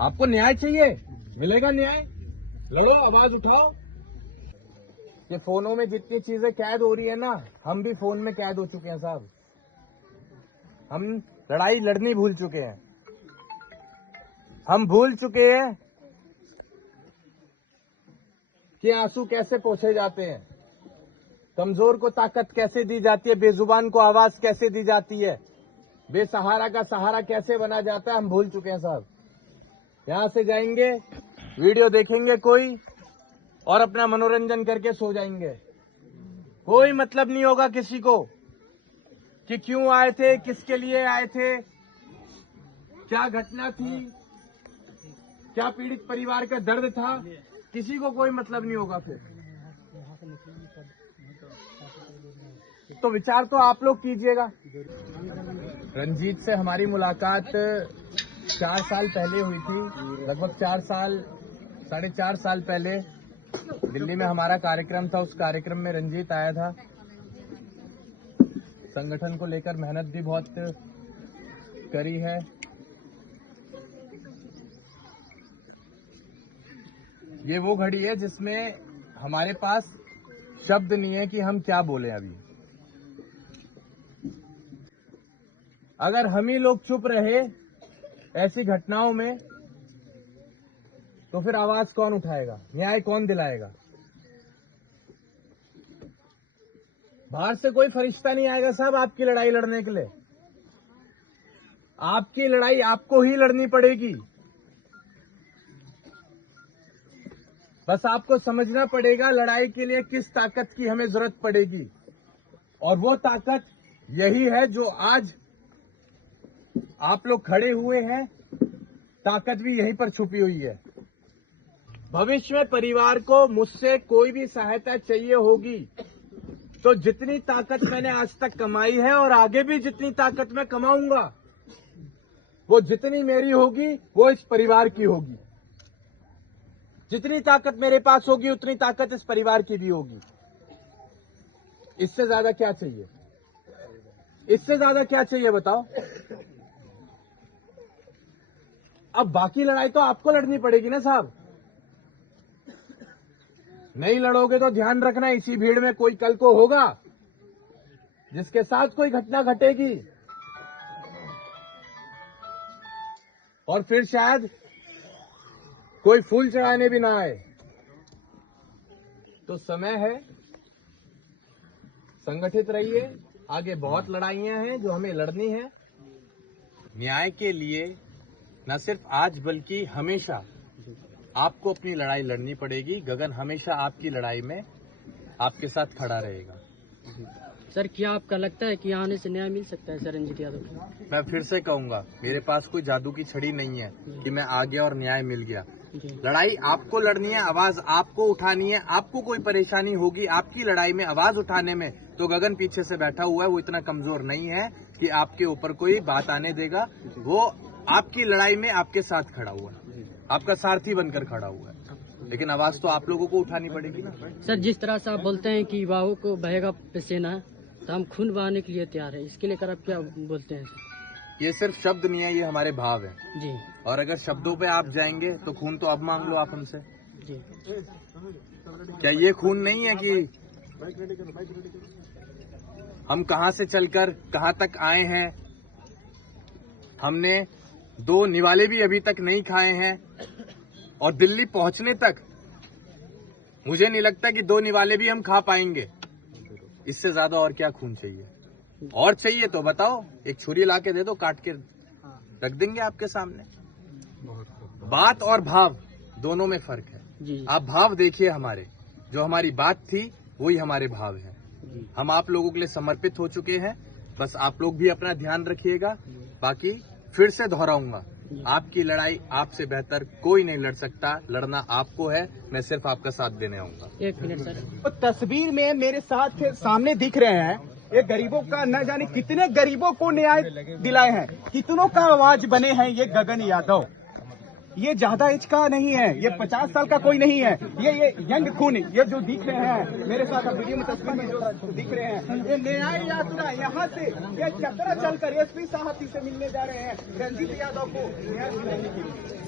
आपको न्याय चाहिए, मिलेगा न्याय, लड़ो, आवाज उठाओ। ये फोनों में जितनी चीजें कैद हो रही है ना, हम भी फोन में कैद हो चुके हैं साहब। हम लड़ाई लड़नी भूल चुके हैं। हम भूल चुके हैं कि आंसू कैसे पोंछे जाते हैं, कमजोर को ताकत कैसे दी जाती है, बेजुबान को आवाज कैसे दी जाती है, बेसहारा का सहारा कैसे बना जाता है, हम भूल चुके हैं साहब। यहां से जाएंगे, वीडियो देखेंगे कोई और अपना मनोरंजन करके सो जाएंगे। कोई मतलब नहीं होगा किसी को कि क्यों आए थे, किसके लिए आए थे, क्या घटना थी, क्या पीड़ित परिवार का दर्द था, किसी को कोई मतलब नहीं होगा। फिर तो विचार तो आप लोग कीजिएगा। रंजीत से हमारी मुलाकात 4 साल पहले हुई थी, लगभग 4.5 साल पहले दिल्ली में हमारा कार्यक्रम था। उस कार्यक्रम में रंजीत आया था। संगठन को लेकर मेहनत भी बहुत करी है। ये वो घड़ी है जिसमें हमारे पास शब्द नहीं है कि हम क्या बोले। अभी अगर हम ही लोग चुप रहे ऐसी घटनाओं में, तो फिर आवाज कौन उठाएगा, न्याय कौन दिलाएगा? बाहर से कोई फरिश्ता नहीं आएगा साहब आपकी लड़ाई लड़ने के लिए। आपकी लड़ाई आपको ही लड़नी पड़ेगी। बस आपको समझना पड़ेगा लड़ाई के लिए किस ताकत की हमें जरूरत पड़ेगी, और वो ताकत यही है जो आज आप लोग खड़े हुए हैं। ताकत भी यहीं पर छुपी हुई है। भविष्य में परिवार को मुझसे कोई भी सहायता चाहिए होगी तो जितनी ताकत मैंने आज तक कमाई है और आगे भी जितनी ताकत मैं कमाऊंगा, वो जितनी मेरी होगी वो इस परिवार की होगी। जितनी ताकत मेरे पास होगी उतनी ताकत इस परिवार की भी होगी। इससे ज्यादा क्या चाहिए? इससे ज्यादा क्या चाहिए बताओ? अब बाकी लड़ाई तो आपको लड़नी पड़ेगी ना साहब। नहीं लड़ोगे तो ध्यान रखना, इसी भीड़ में कोई कल को होगा जिसके साथ कोई घटना घटेगी, और फिर शायद कोई फूल चढ़ाने भी ना आए। तो समय है, संगठित रहिए। आगे बहुत लड़ाइयां हैं जो हमें लड़नी है। न्याय के लिए न सिर्फ आज बल्कि हमेशा आपको अपनी लड़ाई लड़नी पड़ेगी। गगन हमेशा आपकी लड़ाई में आपके साथ खड़ा रहेगा। सर, क्या आपका लगता है कि आने से न्याय मिल सकता है सर रंजीत यादव को? मैं फिर से कहूंगा, मेरे पास कोई जादू की छड़ी नहीं है कि मैं आ गया और न्याय मिल गया। लड़ाई आपको लड़नी है, आवाज आपको उठानी है। आपको कोई परेशानी होगी आपकी लड़ाई में आवाज उठाने में, तो गगन पीछे से बैठा हुआ है। वो इतना कमजोर नहीं है कि आपके ऊपर कोई बात आने देगा। वो आपकी लड़ाई में आपके साथ खड़ा हुआ है, आपका सारथी बनकर खड़ा हुआ है। लेकिन आवाज तो आप लोगों को उठानी पड़ेगी ना। सर, जिस तरह से आप बोलते हैं कि युवाओं को बहेगा पसीना, तो हम खून बहाने के लिए तैयार है। इसके लेकर आप क्या बोलते हैं सर? ये सिर्फ शब्द नहीं है, ये हमारे भाव है जी। और अगर शब्दों पे आप जाएंगे तो खून तो अब मांग लो आप हमसे। जी। क्या ये खून नहीं है कि हम कहां से चलकर कहां तक आए हैं? हमने 2 निवाले भी अभी तक नहीं खाए हैं, और दिल्ली पहुंचने तक मुझे नहीं लगता कि 2 निवाले भी हम खा पाएंगे। इससे ज्यादा और क्या खून चाहिए? और चाहिए तो बताओ, एक छुरी ला के दे दो, काट के रख देंगे आपके सामने। बात और भाव दोनों में फर्क है। जी। आप भाव देखिए, हमारे जो हमारी बात थी वही हमारे भाव है। हम आप लोगों के लिए समर्पित हो चुके हैं। बस आप लोग भी अपना ध्यान रखिएगा। बाकी फिर से दोहराऊंगा, आपकी लड़ाई आपसे बेहतर कोई नहीं लड़ सकता। लड़ना आपको है, मैं सिर्फ आपका साथ देने आऊंगा। 1 मिनट सर। तो तस्वीर में मेरे साथ सामने दिख रहे हैं, ये गरीबों का न जाने कितने गरीबों को न्याय दिलाए हैं, कितनों का आवाज बने हैं ये गगन यादव। ये ज्यादा एज का नहीं है, ये 50 साल का कोई नहीं है। ये यंग खून, ये जो दिख रहे हैं मेरे साथ वीडियो में तस्वीर में जो दिख रहे हैं, ये न्याय यात्रा यहाँ से ये चतरा चलकर एसपी साहब से मिलने जा रहे हैं रंजीत यादव को न्याय दिलाने के लिए।